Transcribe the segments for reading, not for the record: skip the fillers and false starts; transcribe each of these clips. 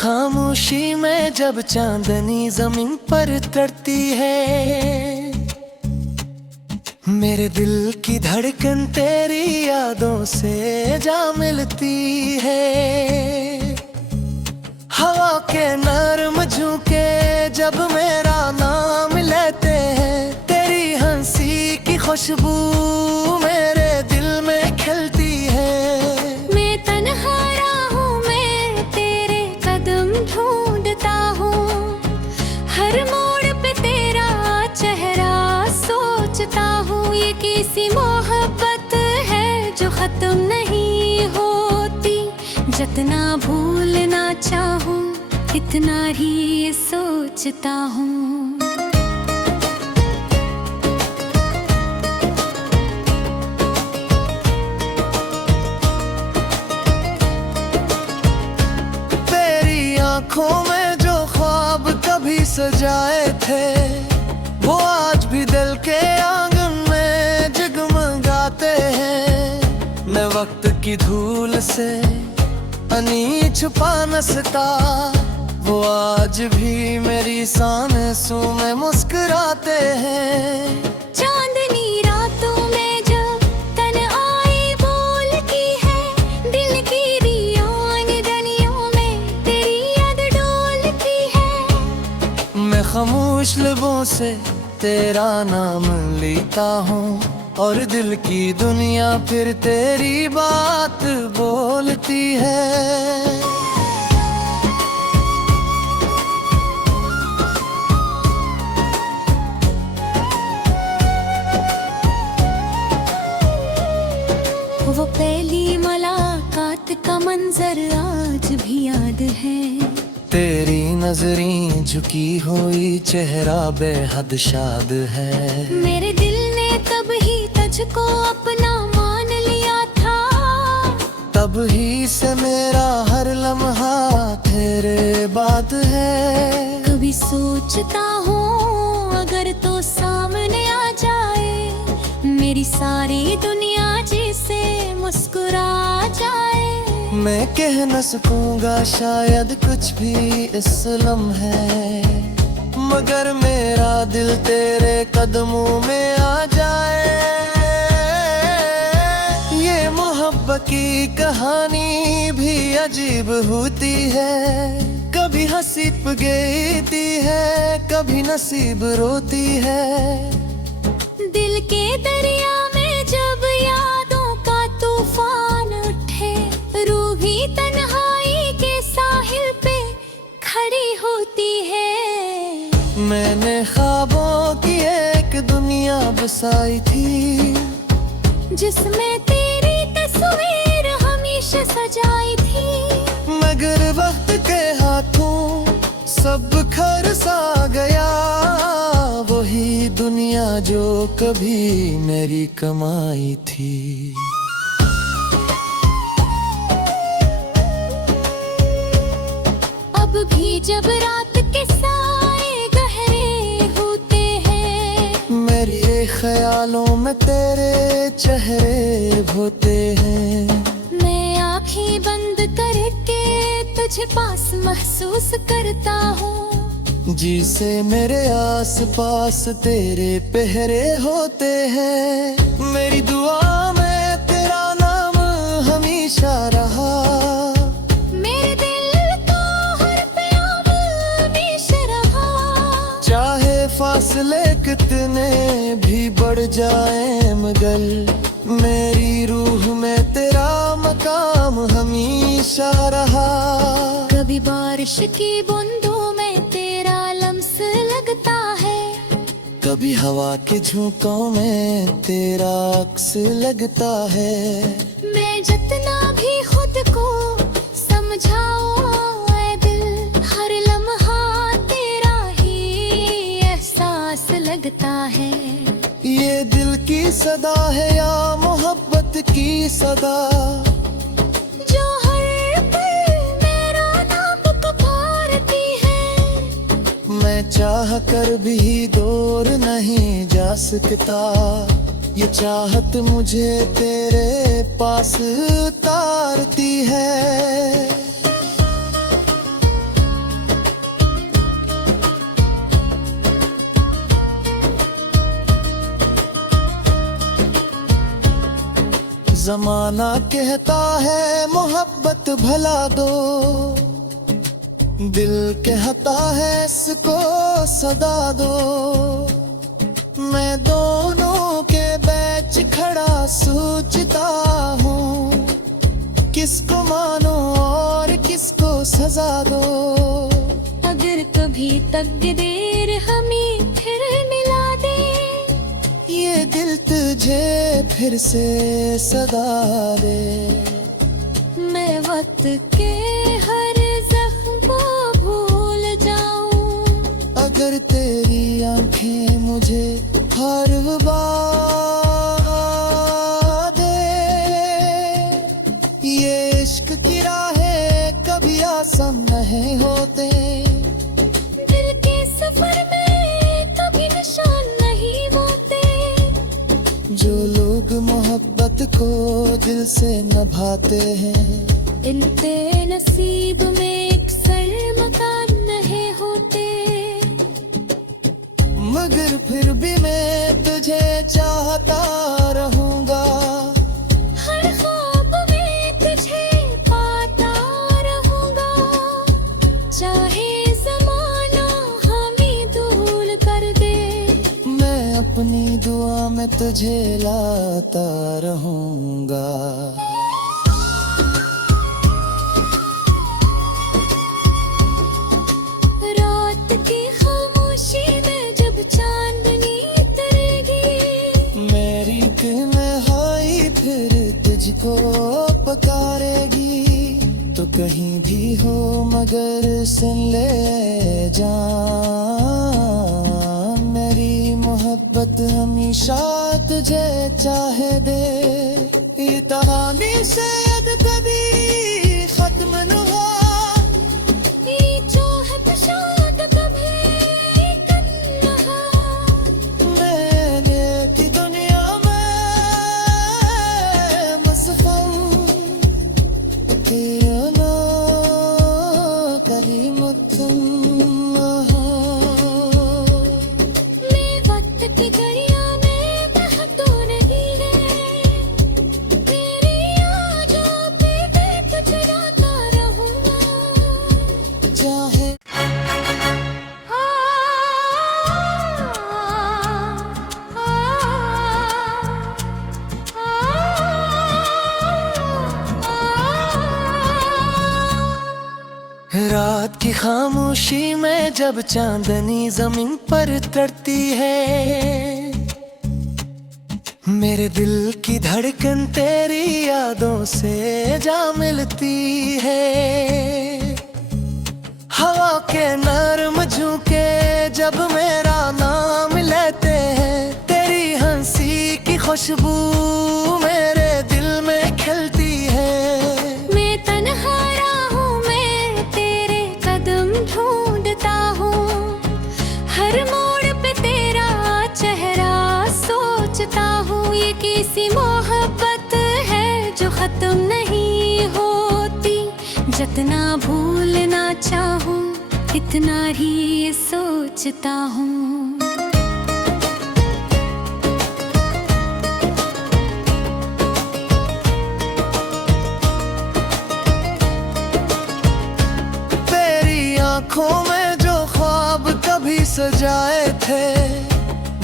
खामोशी में जब चांदनी जमीन पर तड़ती है, मेरे दिल की धड़कन तेरी यादों से जा मिलती है। हवा के नरम झोंके जब मेरा नाम लेते हैं, तेरी हंसी की खुशबू मेरे दिल में खिलती है। मैं तन्हा राहों में तेरे कदम ढूंढता हूँ, हर मोड़ पे तेरा चेहरा सोचता हूँ। ये किसी मोहब्बत है जो खत्म नहीं होती, जितना भूलना चाहूँ इतना ही सोचता हूँ। तेरी आँखों में जो ख्वाब कभी सजाए थे, वो आज भी दिल के आंगन में जगमगाते हैं। मैं वक्त की धूल से अनी छुपा न सका, वो आज भी मेरी सांसों में मुस्कुराते हैं। चांदनी रातों में जब तन आई बोलती है, दिल की रियान गलियों में तेरी याद डोलती है। मैं खामोश लबों से तेरा नाम लेता हूँ, और दिल की दुनिया फिर तेरी बात बोलती है। वो पहली मुलाकात का मंजर आज भी याद है। तेरी नजरें झुकी हुई चेहरा बेहद शाद है। मेरे दिल ने तब ही तुझको अपना मान लिया था, तब ही से मेरा हर लम्हा तेरे बात है। कभी सोचता हूँ अगर तो सामने आ जाए, मेरी सारी दुनिया जिसे मुस्कुरा जाए। मैं कह न सकूंगा शायद कुछ भी इस लम्हे, मगर मेरा दिल तेरे कदमों में आ जाए। ये मोहब्बत की कहानी भी अजीब होती है, कभी हंसी पगेती है, कभी नसीब रोती है। दिल के दरिया में जब यादों का तूफान उठे, रूह भी तन्हाई के साहिल पे खड़ी होती है। मैंने ख्वाबों की एक दुनिया बसाई थी, जिसमें तेरी तस्वीर हमेशा सजाई थी। मगर वक्त के हाथों सब खर सा गया, वही दुनिया जो कभी मेरी कमाई थी। अब भी जब रात के साए गहरे होते हैं, मेरे ख्यालों में तेरे चेहरे होते हैं। मैं आँखें बंद करके तुझे पास महसूस करता हूँ, जिसे मेरे आस पास तेरे पहरे होते हैं। मेरी दुआ में तेरा नाम हमेशा रहा, मेरे दिल तो हर प्यार हमेशा रहा। चाहे फासले कितने भी बढ़ जाए, मगर मेरी रूह में तेरा मकाम हमेशा रहा। कभी बारिश की बूंदों में तेरा लम्स लगता है, कभी हवा के झोंकों में तेरा अक्स लगता है। मैं जितना भी खुद को समझाऊं ऐ दिल, हर लम्हा तेरा ही एहसास लगता है। ये दिल की सदा है या मोहब्बत की सदा, जो हर पल मेरा नाम पुकारती है। मैं चाह कर भी दूर नहीं जा सकता, ये चाहत मुझे तेरे पास तारती है। जमाना कहता है मोहब्बत भला दो, दिल कहता है इसको सदा दो। मैं दोनों के बीच खड़ा सोचता हूँ, किसको मानो और किसको सजा दो। अगर कभी तकदीर हमें फिर मिला दे, ये दिल तुझे फिर से सदा दे। मैं वक्त के हर जख्म को भूल जाऊं, अगर तेरी आंखें मुझे हर बार दे। ये इश्क की राहें कभी आसान नहीं होते, दिल के सफर में कभी निशान नहीं होते। जो लोग मोहब्बत को दिल से निभाते हैं, इनके नसीब में एक सर मकान नहीं होते। मगर फिर भी मैं तुझे चाहता रहूंगा, हर ख्वाब में तुझे पाता रहूंगा। चाहे जमाना हमें दूर कर दे, मैं अपनी दुआ में तुझे लाता रहूंगा। रात की खामोशी में जब चांदनी उतरेगी, मेरी तन्हाई फिर तुझको पुकारेगी। तो कहीं भी हो मगर सुन ले जान, मेरी मोहब्बत हमेशा तुझे चाहे दे। ये कहानी शायद कभी खत्म न हो, ये चाहत शायद कभी कभी मैंने की दुनिया में मुसफल तेरा नाम करीमुतुम। मैं वक्त की दरिया में बह तो नहीं है, तेरी यादों पे मैं तुझे रोता रहूंगा। चाहे रात की खामोशी में जब चांदनी जमीन पर उतरती है, मेरे दिल की धड़कन तेरी यादों से जा मिलती है। हवा के नरम झोंके जब मेरा नाम लेते हैं, तेरी हंसी की खुशबू मेरे दिल में खिलती है। मैं तन्हा राहों में तेरे कदम ढूंढता हूँ, हर मोड़ पे तेरा चेहरा सोचता हूँ। ये किसी मोहब्बत है जो खत्म नहीं होती, जितना भूलना चाहूँ इतना ही सोचता हूँ। तेरी आंखों में जो ख्वाब कभी सजाए थे,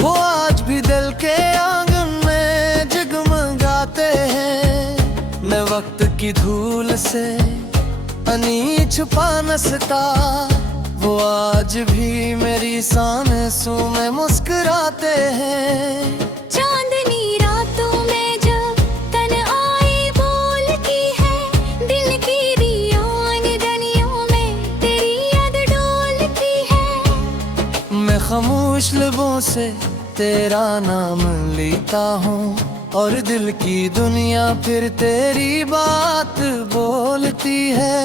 वो आज भी दिल के आंगन में जगमगाते हैं। मैं वक्त की धूल से पानी छुपा न सका, वो आज भी मेरी सांसों में मुस्कुराते हैं। चांदनी रातों में जब तन आई बोलती है, दिल की रियान गलियों में तेरी याद डोलती है। मैं खामोश लबों से तेरा नाम लेता हूँ, और दिल की दुनिया फिर तेरी बात बोलती है।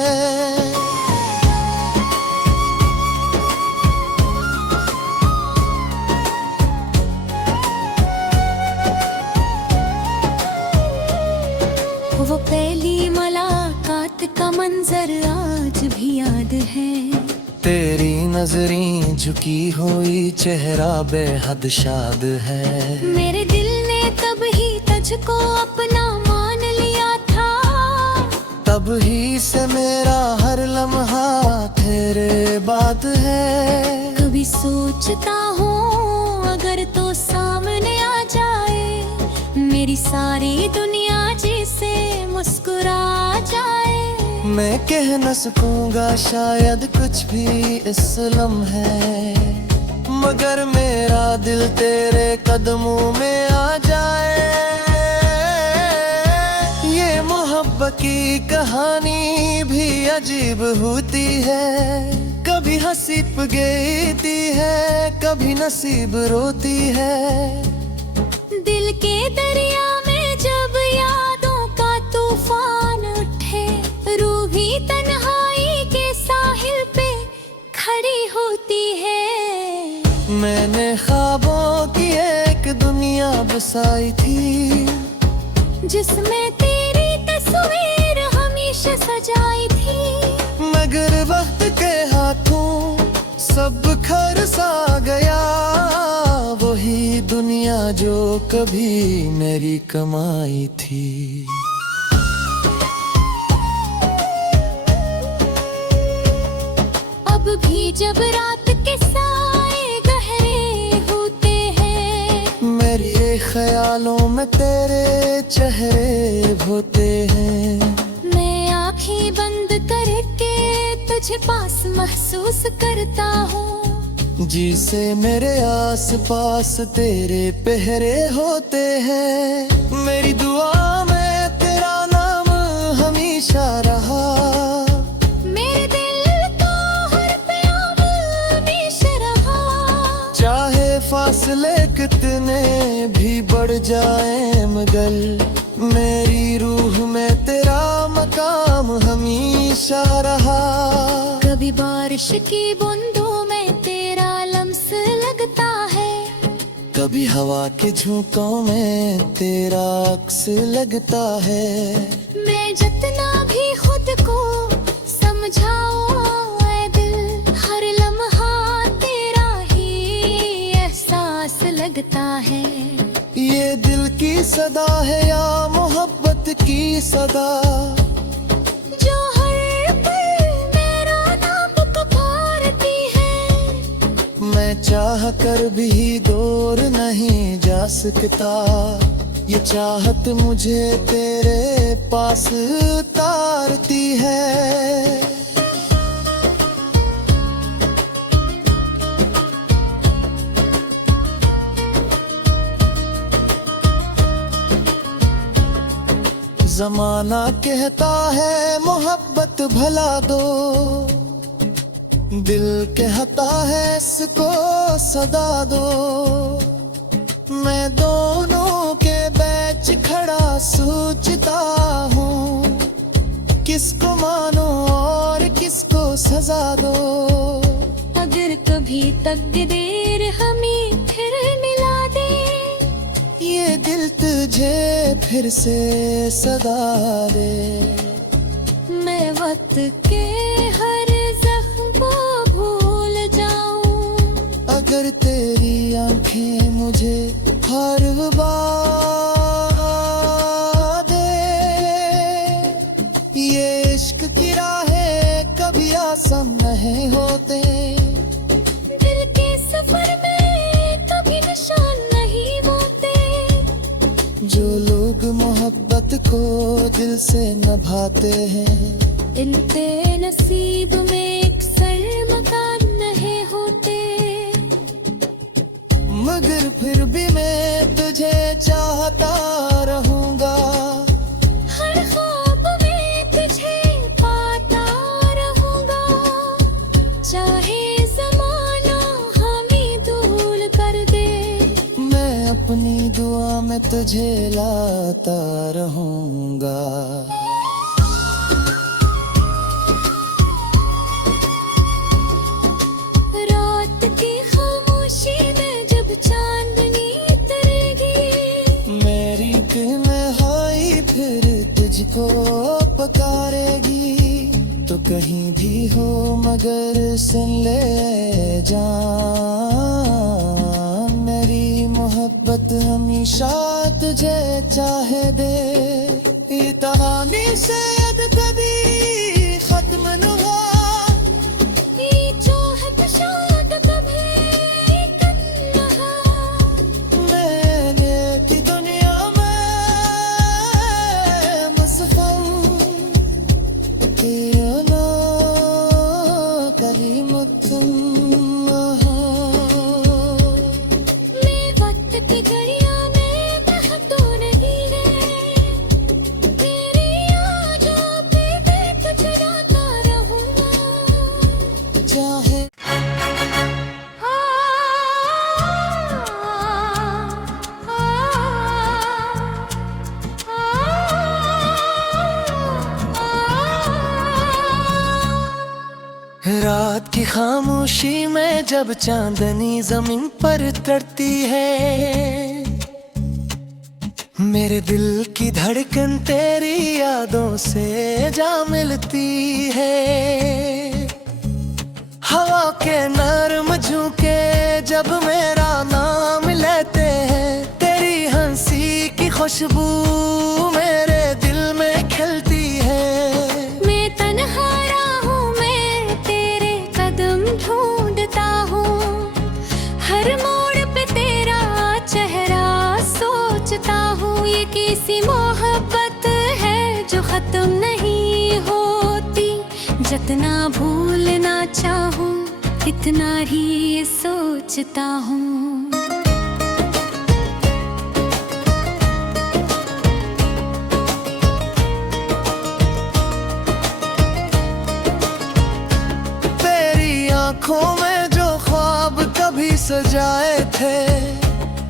वो पहली मुलाकात का मंजर आज भी याद है, तेरी नजरें झुकी हुई चेहरा बेहद शाद है। मेरे दिल ने तब ही तुझको अपना मान तब ही से मेरा हर लम्हा तेरे बात है। कभी सोचता हूँ अगर तो सामने आ जाए मेरी सारी दुनिया जिसे मुस्कुरा जाए। मैं कह न सकूंगा शायद कुछ भी इस लम्हे, मगर मेरा दिल तेरे कदमों में आ जाए। ये मोहब्बत की कहानी भी अजीब होती है, कभी हंसी पगेती है, कभी नसीब रोती है। दिल के दरिया में जब यादों का तूफान उठे, रूह भी तन्हाई के साहिल पे खड़ी होती है। मैंने ख्वाबों की एक दुनिया बसाई थी, जिसमें तेरी तस्वीर हमेशा सजाई थी। मगर वक्त के हाथों सब खर सा गया, वही दुनिया जो कभी मेरी कमाई थी। अब भी जब रात के साए गहरे होते हैं, मेरे ख्यालों में तेरे चेहरे होते हैं। मैं आँखें बंद करके तुझे पास महसूस करता हूँ, जिसे मेरे आस पास तेरे पहरे होते हैं। मेरी दुआ में तेरा नाम हमेशा रहा, मेरे दिल तो हर प्यार हमेशा रहा। चाहे फासले कितने भी बढ़ जाए, मगर मेरी रूह में तेरा मकाम हमेशा रहा। कभी बारिश की बूंदों में तेरा लम्स लगता है, कभी हवा के झोंकों में तेरा अक्स लगता है। मैं जितना भी खुद को समझाऊं ऐ दिल, हर लम्हा तेरा ही एहसास लगता है। ये दिल की सदा है या मोहब्बत की सदा, जो हर पल मेरा नाम पुकारती है। मैं चाह कर भी दूर नहीं जा सकता, ये चाहत मुझे तेरे पास तारती है। जमाना कहता है मोहब्बत भला दो, दिल कहता है इसको सदा दो। मैं दोनों के बीच खड़ा सोचता हूँ, किसको मानो और किसको सजा दो। अगर कभी तकदीर हमें फिर मिला दे, ये दिल तुझे फिर से सदा दे। मैं वक्त के हर जख्म को भूल जाऊं, अगर तेरी आंखें मुझे हर बार दे। ये इश्क की राहें कभी आसान नहीं होते, दिल के सफर में कभी निशान नहीं होते। जो लोग मोहब्बत को दिल से निभाते हैं, इनके नसीब में एक सर मकान नहीं होते। मगर फिर भी मैं तुझे चाहता रहूंगा, हर ख्वाब में तुझे पाता रहूंगा। चाहे ज़माना हमें दूर कर दे, मैं अपनी दुआ में तुझे लाता रहूंगा। रात की खामोशी में जब चांदनी उतरेगी, मेरी तन्हाई फिर तुझको पुकारेगी। तो कहीं भी हो मगर सुन ले जान, मेरी मोहब्बत हमेशा तुझे चाहे दे। ये कहानी शायद कभी चाहत शायद कभी तन्हा मैंने की दुनिया में मुसफल तेरा ना कलीमतुन मैं वक्त की घड़िया में बहतो नहीं है तेरी यादों पे मैं गुजराता रहूँगा चाहे रात की खामोशी में जब चांदनी जमीन पर तड़ती है मेरे दिल की धड़कन तेरी यादों से जा मिलती है हवा के नरम झोंके जब मेरा नाम लेते हैं तेरी हंसी की खुशबू मेरे दिल में खिलती है मैं तन्हा राहों में तेरे कदम ढूंढता हूँ हर मोड़ पे तेरा चेहरा सोचता हूँ ये किसी मोहब्बत है जो खत्म नहीं होती जितना भूलना चाहूँ इतना ही सोचता हूँ तेरी आंखों में जो ख्वाब कभी सजाए थे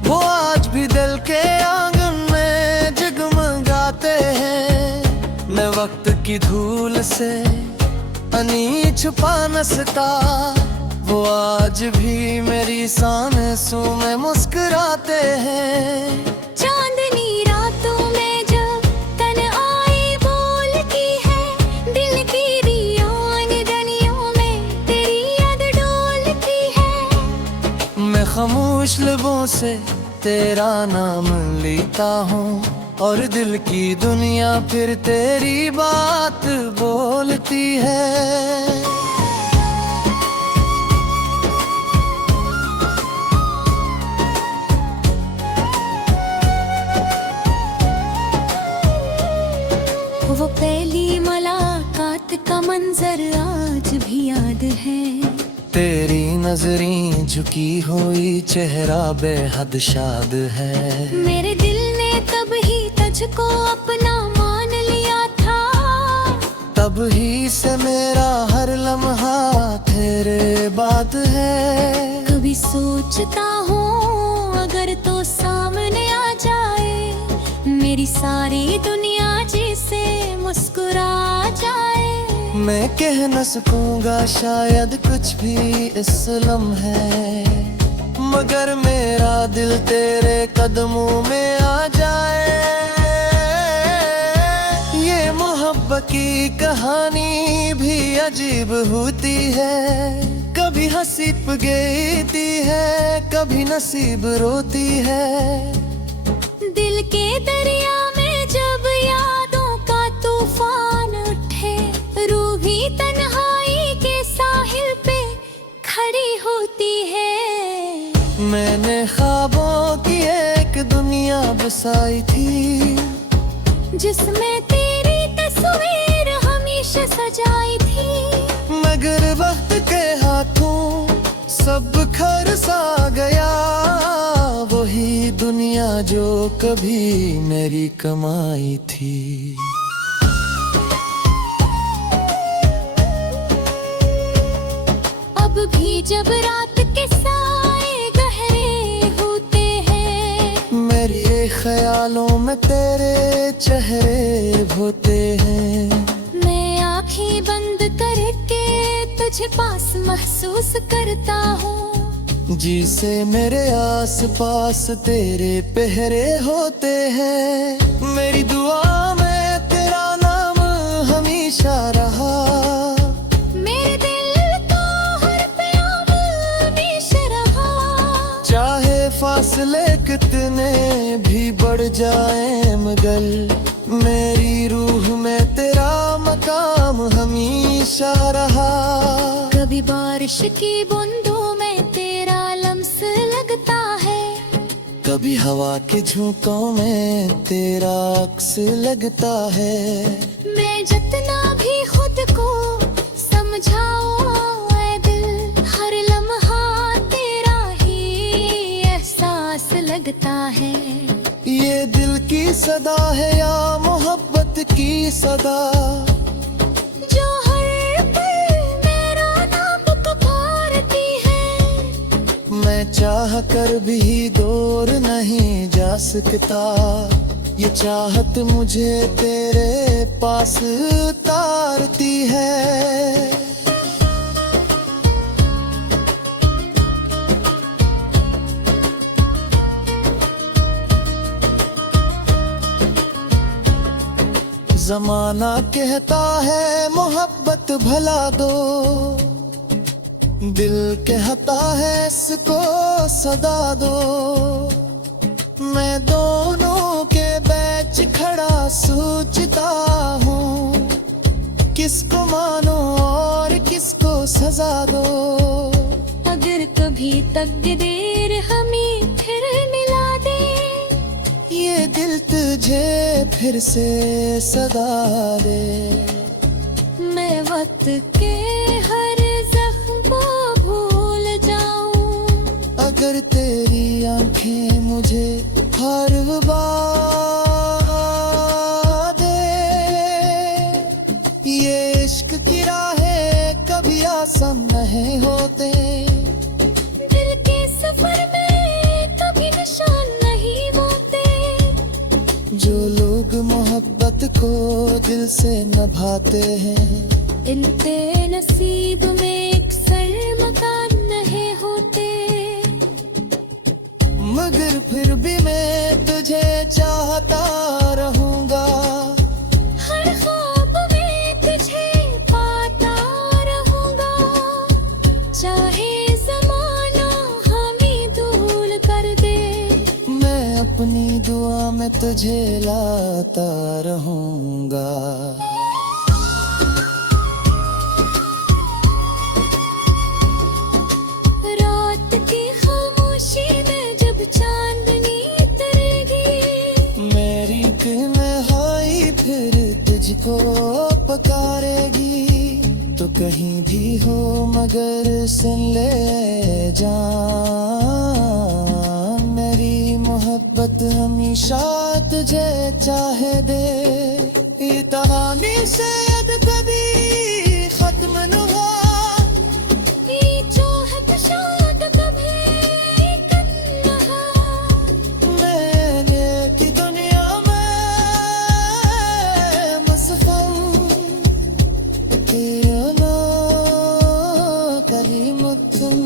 वो आज भी दिल के आंगन में जगमगाते हैं मैं वक्त की धूल से अनी छुपा न सका वो आज भी मेरी सांसों में मुस्कुराते हैं चांदनी रातों में जब तन आई बोलती है दिल की रियान गलियों में तेरी याद डोलती है मैं खामोश लबों से तेरा नाम लेता हूँ और दिल की दुनिया फिर तेरी बात बोलती है वो पहली मुलाकात का मंजर आज भी याद है तेरी नजरें झुकी हुई चेहरा बेहद शाद है मेरे दिल ने तब ही तुझको अपना मान लिया था तब ही से मेरा हर लम्हा तेरे बात है कभी सोचता हूँ अगर तो सामने आ जाए मेरी सारी दुनिया जिसे मुस्कुरा जाए मैं कह न सकूंगा शायद कुछ भी इस लम्हे मगर मेरा दिल तेरे कदमों में आ जाए ये मोहब्बत की कहानी भी अजीब होती है कभी हंसी पगेती है कभी नसीब रोती है दिल के दरिया में जब यादों का तूफान उठे रूह भी तन्हाई के साहिल पे खड़ी होती है मैंने ख्वाबों की एक दुनिया बसाई थी जिसमें तेरी तस्वीर हमेशा सजाई थी मगर वक्त के हाथों सब खर सा गया वही दुनिया जो कभी मेरी कमाई थी अब भी जब रात के साए गहरे होते हैं मेरे ख्यालों में तेरे चेहरे होते हैं मैं आँखें बंद करके तुझे पास महसूस करता हूँ जिसे मेरे आस पास तेरे पहरे होते हैं मेरी दुआ में तेरा नाम हमेशा रहा मेरे दिल तो हर प्यार हमेशा रहा चाहे फासले कितने भी बढ़ जाए मगर मेरी रूह में तेरा मकाम हमेशा रहा कभी बारिश की बूंदों में तेरा लम्स लगता है, कभी हवा के झोंकों में तेरा अक्स लगता है। मैं जितना भी खुद को समझाऊं ऐ दिल, हर लम्हा तेरा ही एहसास लगता है। ये दिल की सदा है या मोहब्बत की सदा, जो हर पल मेरा नाम पुकारती है। मैं चाह कर भी दूर नहीं जा सकता, ये चाहत मुझे तेरे पास उतारती है। जमाना कहता है मोहब्बत भला दो, दिल कहता है इसको सदा दो। मैं दोनों के बीच खड़ा सोचता हूँ, किसको मानो और किसको सजा दो। अगर कभी तकदीर हमें फिर मिला दे, ये दिल तुझे फिर से सदा दे। मैं वक्त के हर जख्म को भूल जाऊं, अगर तेरी आंखें मुझे हर बार दे। ये इश्क की राहें कभी आसान नहीं होते, दिल के सफर में कभी निशान नहीं होते। जो लोग मोहब्बत को दिल से निभाते हैं, इनके नसीब में एक सर मकान नहीं होते। मगर फिर भी मैं तुझे चाहता रहूंगा, हर ख्वाब में तुझे पाता रहूंगा। चाहे ज़माना हमें दूर कर दे, मैं अपनी दुआ में तुझे लाता रहूंगा। रात की खामोशी में जब चांदनी उतरेगी, मेरी तन्हाई फिर तुझको पुकारेगी। तो कहीं भी हो मगर सुन ले जान, मेरी मोहब्बत हमेशा तुझे चाहे दे। ये कहानी शायद कभी खत्म न हो, ये चाहत शायद कभी कम न हो। मैंने की दुनिया में मुसफल तेरा ना करीमुतुम